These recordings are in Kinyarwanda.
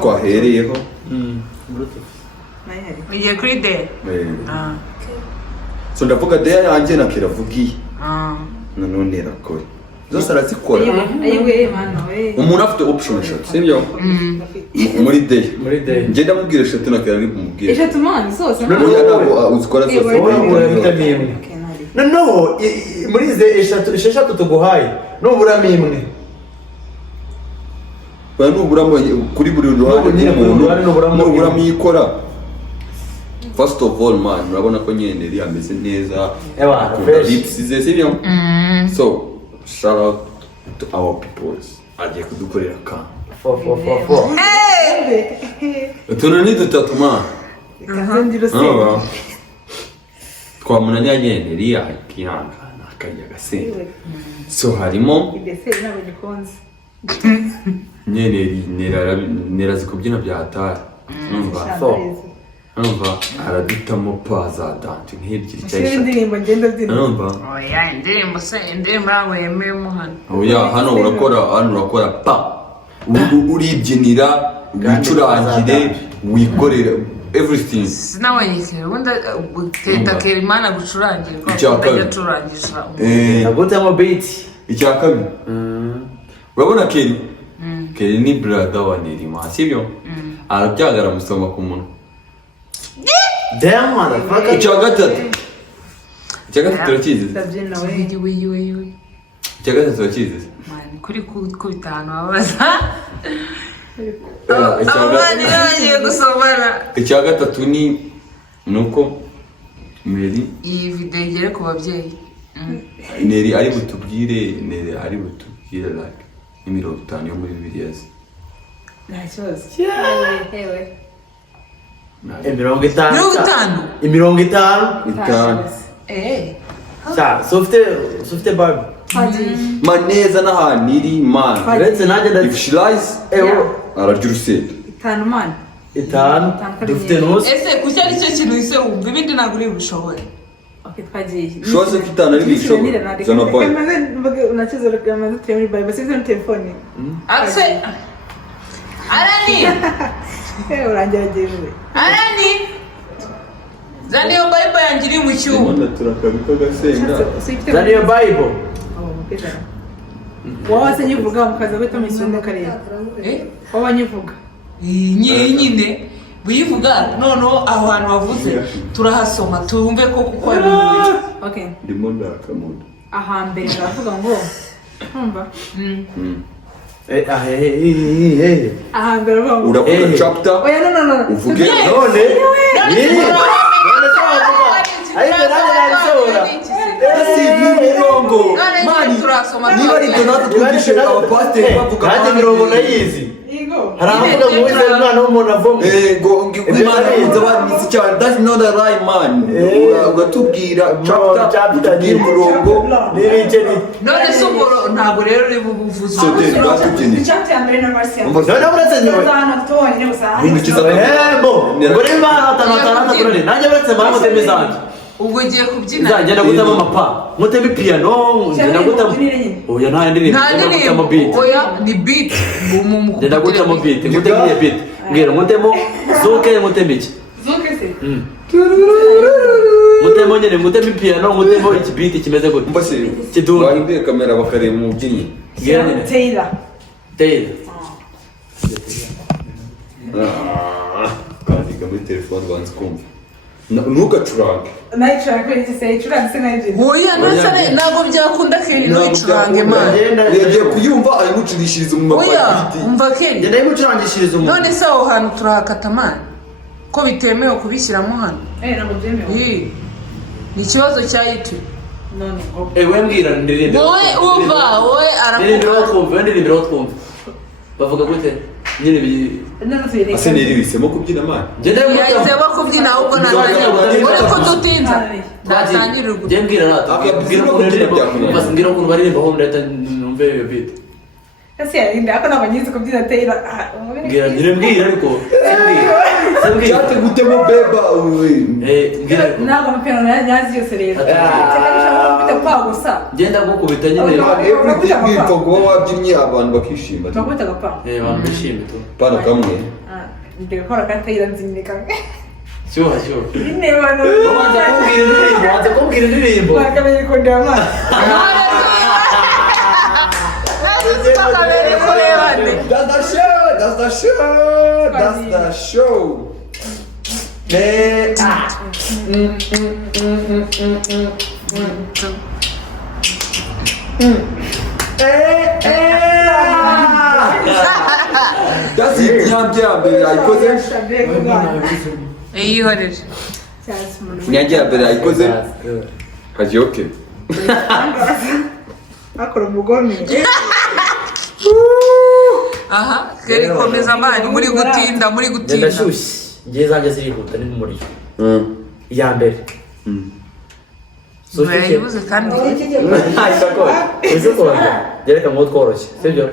twahereyeho igiye kuri de so ndavuga de yanjye na kiravugiye nanone irakora zose arazikora umuntu afite option eshatu sibyo muri de njye ndamubwira eshatu na kira bimubwira eshatu mani zose ntabwo uzikora zose noneho muri izi eshatu tuguhaye nuburamo imwe nuburamo kuri buri ruhande nuburamo ikora. First of all man, urabona ko nyene ri ameze neza lips ze sibyo. So shout out to our peoples agiye kudukorera ka tunani dutatu man twamunanya nyene ri akihanga nakajya gase so harimo nyene nera zikubyina bya hatari numva aradutamo paza dante nk'ebyiri cyane indirimbo ngenda byina oya indirimbo yawe yemeyemo hano oya hano urakora pa uribyinira wicurangire wikorera everything sinabonyekera wenda gutenda kerimana gucurangira ko ajya acurangisha nagutamo beat icya kabiri urabona keri ni brother wa Nerima sibyo arabyagara musoma ku muntu damn motherfucker icya gatatu turakizi icya gatatu turakizi kuri bitanu ababaza abandi bagiye gusomana icya gatatu ni nuko Meri iyi video igere ku babyeyi Neri ari butubwire like imirongo 5 yo muri Bibiliya nta kibazo hewe 50 sa softe Barbie maneza n'ahantu iri man uretse nanjye if she lies ararya urusenda 5 man 5 dufite nusu ese kuki ari cyo kintu ise wumva ibindi ntabwo uri bushobore twagiye shoze kitana ari bishobora zana boy unachizo kama turi Bible sisi ni telefone akse arani urangerageje arani zaniyo Bible yanjiri mu cyuma turakabika gasenga zaniyo Bible wose nyivuga mukaza bita misonde kareba wabanyivuga nyine buyivuga noneho aho hantu bavuze turahasoma tumve ko kuko ari okay ndimo ndakamuda ahambere baravuga ngo humba ahambere bavuga uravuga chapter oya no uvuge none ariko nanjye nabisohora si mirongo mani turasoma niba ari donate twugishe abapasiteri bavuga nanjye mirongo nayizi haravuga ngo wize umwana w'umuntu avoma ngo imana inza bamisi cyane that's not the right man ugatubwira chapter utubwira umurongo n'ibikeni none se ubwo ntabwo rero uri buvuze chapter ya mbere na verse ya none uretse nyowe bindukiza hembo ngo niba atanatanata kurane nanjye uretse mara muteme zanjye ubwo ugiye kubyina nzagenda gutama amapa muteme piano ngenda gutama oya nta ndirimbo beat oya ni beat ngenda gutama beat nguteme beat ngero ngutemo zoke nguteme iki zoke se ngutemo nyene nguteme piano ngutemo iki beat kimeze gute mbase kiduka bahimbye kamera bakareba mu byinyi Taylor kandi muri telefone banze kumva ntugacurange nayicurange icurange nayicurange oya nasane ntabwo byakunda kiri ntucurange man yagiye kuyumva ayimucurishiriza mu mapati oya umva kiri ngenda yimucurangishiriza umuntu none se aho hantu turahakata man ko bitemewe kubishyiramo hano ntabwo byemewe ni ikibazo cya YouTube none we mbwira ndirimbe wowe umva wowe ndirimbe twumva bavuga gute nyine ase niribisemo kubyina man yahisemo kubyina ahubwo uri kudutinza ndatangirira njye mbwira nata mbwira ukuntu baririmba ho ndahita numve iyo beat ese yarinda ako nabanyizi kubyina Taylor mbwira ariko cyate gutemo beba mbwira ntabwo amapeno nyazi yose rero agapfa gusa genda gukubita nyine bitogo wabyinnye abantu bakishima bakubita agapfa abantu bishimye tu pana kamwe ndebe ko rakatayira nzimye kamwe shyuha nyine abantu wanza kumbwira indirimbo bakamenye ko ndi amazi That's the show. That's it. Yihoreje. Nyambere ayikoze. Kajoke. akora umugome Aha, keri komeza amani muri gutinda ndashyushye ngiye zanjye zirihuta ni n'umuriro iya mbere Yayibuze kandi ese ko gereka ngo tworoshye sibyo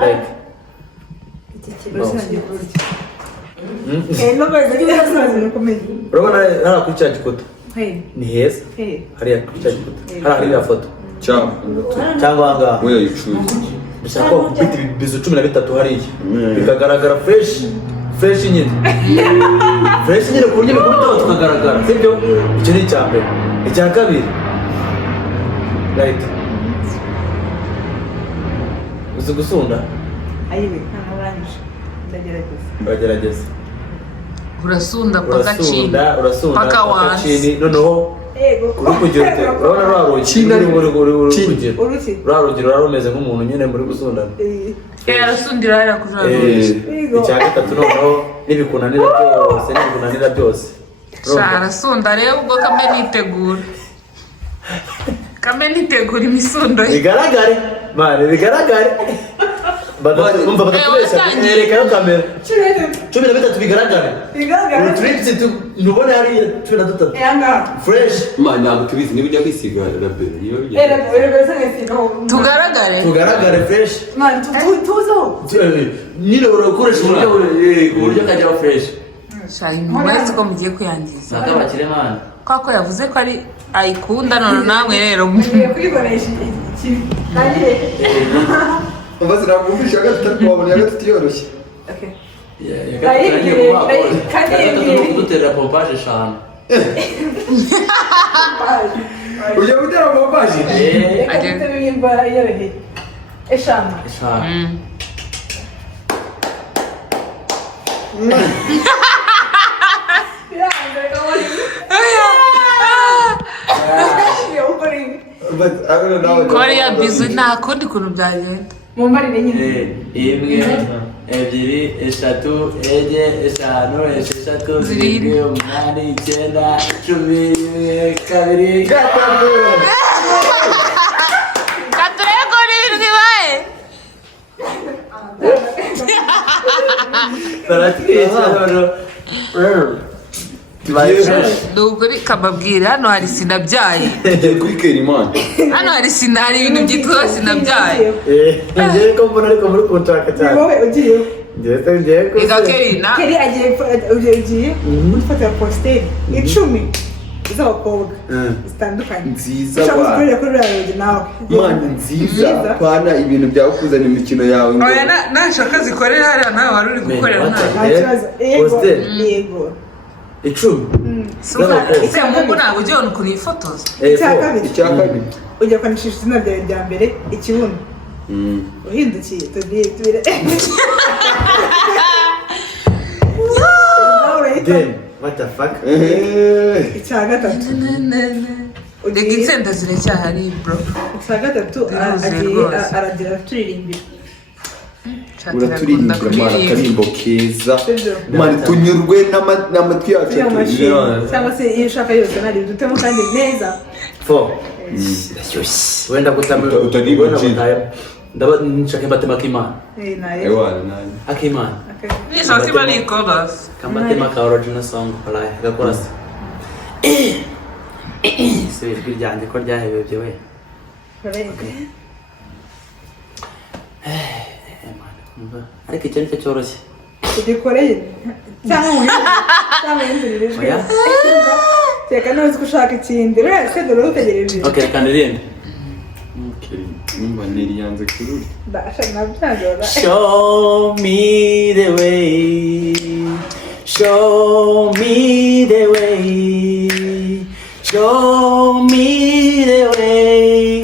like urabona hariya kuri cya gikuta ni heza hariya kuri cya gikuta hariya foto cyangwa ahangaha bishaka ko wakubita ibibizo 13 hariya bikagaragara fresh nyine fresh nyine ku buryo bikubitaho tukagaragara sibyo icyo ni icya mbere icya kabiri right uzi gusunda ayiwe ntarangije uragerageza urasunda paka chini paka chini noneho urukugero urabona rwarugero rarumeze nk'umuntu nyine muri gusundana arasundira hariya kujana icya gatatu noneho n'ibikunanira byose arasunda rero ubwo kambe nitegura imisundo bigaragare umva bagatubeshya nerekayo kamera 13 bigaragare utrips ntubone hariya 13 fresh ntabwo tubizi niba ujya kwisiga rabero tugaragare fresh nyine urakoresha uburyo kajyaho fresh mwazi ko mugiye kuyangiza bakire mana kwako yavuze ko ari ayikunda none namwe rero kwikoresha ikibi Mas era muito chegado tanto bom, né? Que yoroshye. Okay. Dutera pompaje eshanu. Ujya gutera pompaje? Agenda bimba yorohe. Eshanu. Korea bizu nta kundi kuntu byagenda Mumbarire nyine. Imwe, ebyiri, eshatu, enye, eshanu, esheshatu, zirindwi, umunani, icyenda, 10, 2, 3. Katureko n'ibintu bibaye. Duguri kababwira hano hari sinabyaye. Kuri Kerimana. Hano hari ibintu byitwa sinabyaye. Ngiye ko mbona ariko muri contract cyane. Wowe ugiye. Ngiye ko. Igakerina. Keri agiye gufata poster 10 z'abakobwa zitandukanye. Nziza wa. Ushaka kuri radio nawe. Mana nziza pana ibintu byakuzana imikino yawe. Oya nashaka zikorera hariya nawe wari uri gukorera nawe. Poster. Yego. 10. Ese mungu ntabwo ugiye ubona ukuntu yifotoza icya kabiri ujya kwanishisha izina ryawe rya mbere ikibuno uhindukiye tubire what the fuck icya gatatu reka insenda ziracyahari bro icya gatatu aragira turirimbira uraturirimbira mana karimbo keza mana tunyurwe n'amatwi yacu cyangwa se iyo ushaka yose nari dutemo kandi neza wenda gutamira utariba ndaba nshaka matema kimana akimana nishaka iba ni chorus kamatema ka original song palaya gakora se se ijwi ryanjye ko ryahebebye we ariko icyo nicyo cyoroshye ugikoreye cyangwa yinjirire Reka ntuzi ko ushaka ikindi wese dore utegereje. Okay, kandirimbe. Numva neri yanze kururi. Ndasha nabyanjora. Show me the way. Show me the way. Show me the way.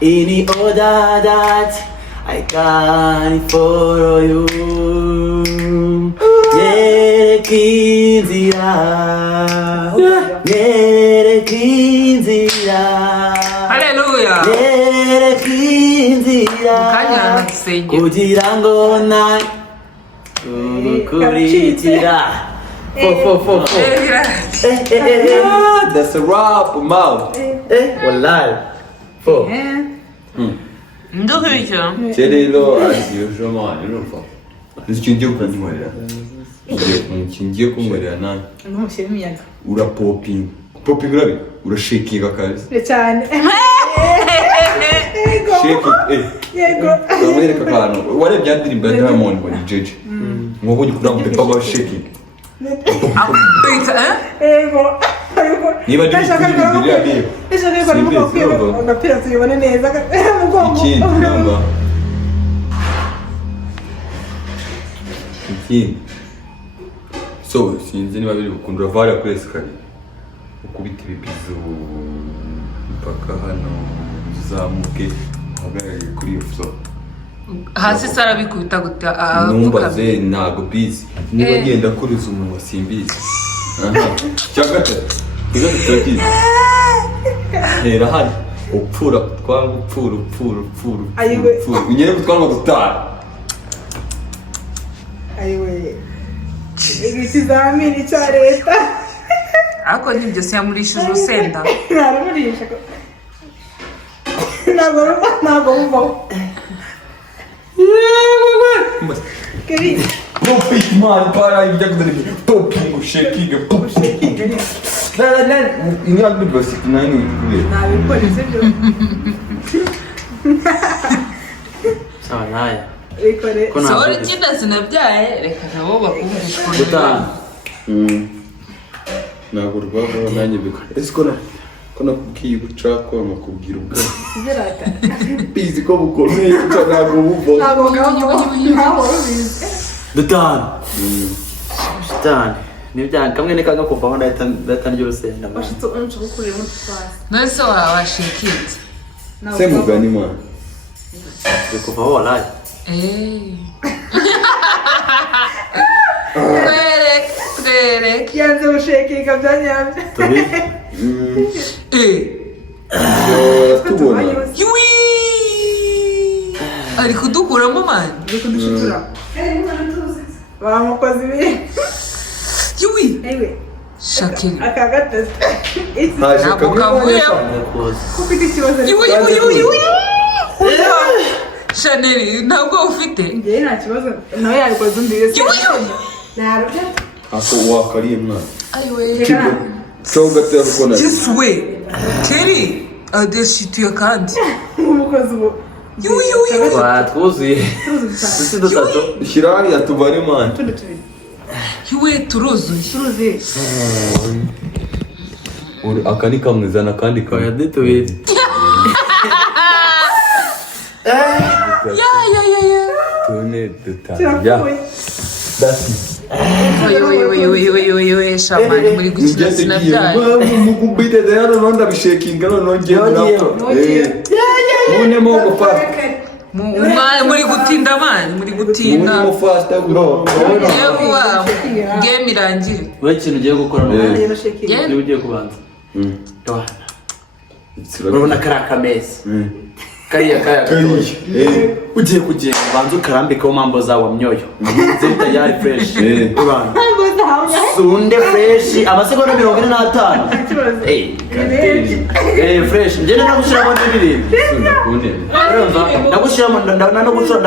Any order that I can follow you. Nerekinzira. Nerekinzira. Haleluya. Nerekinzira. Mukanya nasenge. Kugira ngo na kukuritira. Fo. That's a rap, mouth. Wallahi. Fo. Nduhiryo. Rero as usual man, urumva. Ngiye kunywera. Ngiye kunywera nani? Ntumushyire imiyaga. Ura popping. Popping urabi? Ura shaking akazi. Cyane. Shake it. Yego. Kamwereka kantu. Warebye indirimbo ya Diamond muri Jeje. Ngo ujye mu pepa ba shaking. Yego. Niba ndi kuririmba rero. Ese rero ko agapira tuyibone neza mugongo. Ikindi. So, sinzi niba biri gukundura Barya kuri esikariye. Ukubita ibibizo mpaka hano uzamuke uhagarare kuri iyo floor. Hasi sara bikubita gute Numbaze ntago bizi. Niba ngenda kuriza umuntu wasimbizi. Aha. Cyagata. Kizagiye. Hera hano. Upfura twanga upfura. Ayiwe. Unyere gutwara gutara. Ayiwe. Ikizamini cya leta. Ako nibyo siyamurishije Insenda. Naramurisha ko. Ntabwo mvaho. Keri. Popping man, para ibyo kudaniye. Popping, shaking. Na inyanga basi nani ujue. Nabikora ibyo. Sawa naye. Bikore. Sorry kinda sinabyaye reka nabo bakumvishwa. Gutanga. Ntabwo rwabo nanjye bikora. Ese ko nakubwiye ubucako nakubwira ubwo. Zirata. Bizi ko bukomeye ntabwo buvo. Ntabwo bizi. Dutanga. Dutanga. Nibya kamwe ne kanga kuvaho ndahita ry'urusenda. Bashitse uncu gukurira muri twasi. Nose washikit. Se mugani man. Kuvaho wallahi. Derek. Yanze ushekinga byanyabye. Tubi. Tubona. Yui! Ari kudukuramo man. Uri kudushitura. Bamukoze ibi. Yui! Ewe. Shakiri. Akagatatu. Ntabwo kavuyemo. Ufite ikibazo. Yui! Chanel, ntabwo ufite? Njyewe nta kibazo. Nawe yabikoze undi wese. Narubye. Ako wakariye mwana. Ayiwe. Cyo gatera uko na. Just wait. Keri, adeshituye kandi. Umukozi ubu. Yui! Twuzuye. Sisi dutatu. Shirari atubare man. Tundi tubiri. Yui turuzuye. Turuzi. Uri akani kamwizana kandi Oya kamwe. ditubiri. Ya. Tune dutaya. Kirakuye. That's Oye, shamani muri gukina sinabyaye. Mukubite rero nonda bishekinga none ngiye. Mune mo gufata. Muri gutinda mani, muri gutinda. Mune mo fasta bro. Yewe game irangire. Wowe ikintu ugiye gukora Rero shekinga. Yeah. niba ugiye kubanza. Urabona kari akameza. Kariya ugiye kugenda ubanza ukarambikaho mambo zawe myoyo ziri tayari fresh sunde fresh amasegonda 45 fresh njye nagushiramo n'ibirindi nagushiramo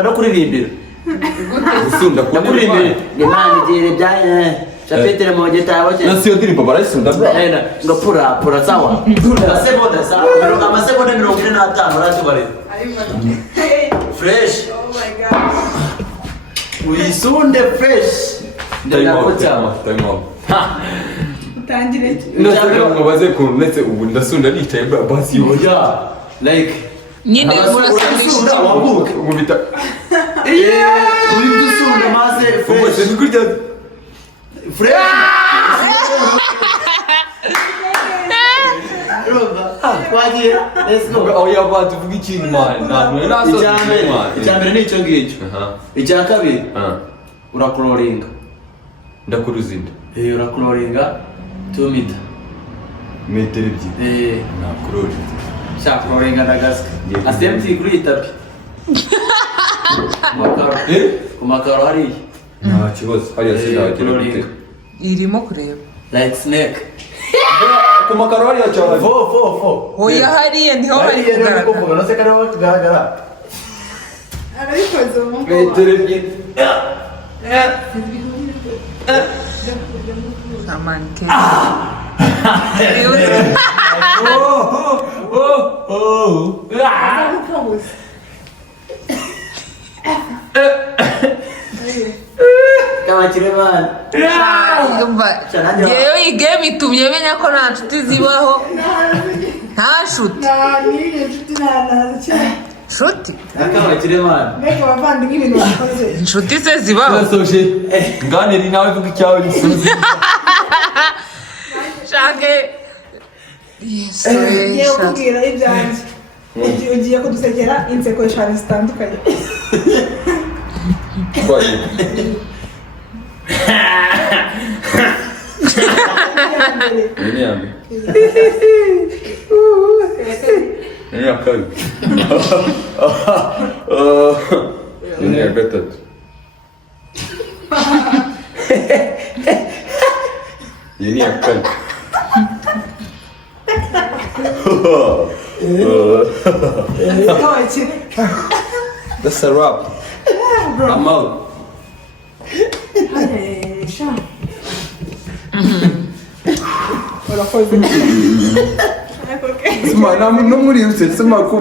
ndakuririmbira ndakuririmbira Imana igire byaye Chapetere moja tawa che. Na sio ndirimbo barayisunda bro. Ngo pura sawa. Amasegonda sawa. Amasegonda 45 uratubare. Fresh. Oh my god. Uyisunde fresh. Time out. tangire ndashaka ngo baze ndetse ubu ndasunda nicaye basi oya like nyine urasunda wabuke ubita uri dusunda maze ubose nikurya fresh twagiye let's go aho yaba tuvuga ikintu man ntabwo icyambere ni icyo ngicyo icya kabiri urakuroringa ndakuruzinda urakuroringa 2 meter metero ebyiri nakuroringa shakuroringa ndagaska asemti kuri itapi ku makaro hariya nta kibazo hariya sinagera gute irimo kureba like snake ku makaro hariya cyane fo oya hariya niho bari kugaragara nose kariho kugaragara arabikoze mu metero ebyiri amanke kabakire bana yewe iyi game itumye menya ko nta nshuti zibaho nta nshuti nshuti kabakire bana mbega abavandimwe ibintu bakoze inshuti se zibaho nganiri nawe vuga icyawe gisubizo shake ngiye kukubwira ibyanjye ugiye kudusekera inseko eshanu zitandukanye ini ya mbere ini ya kabiri ini ya gatatu ini ya kane that's a wrap I'm out urakoze no muri usetse makuru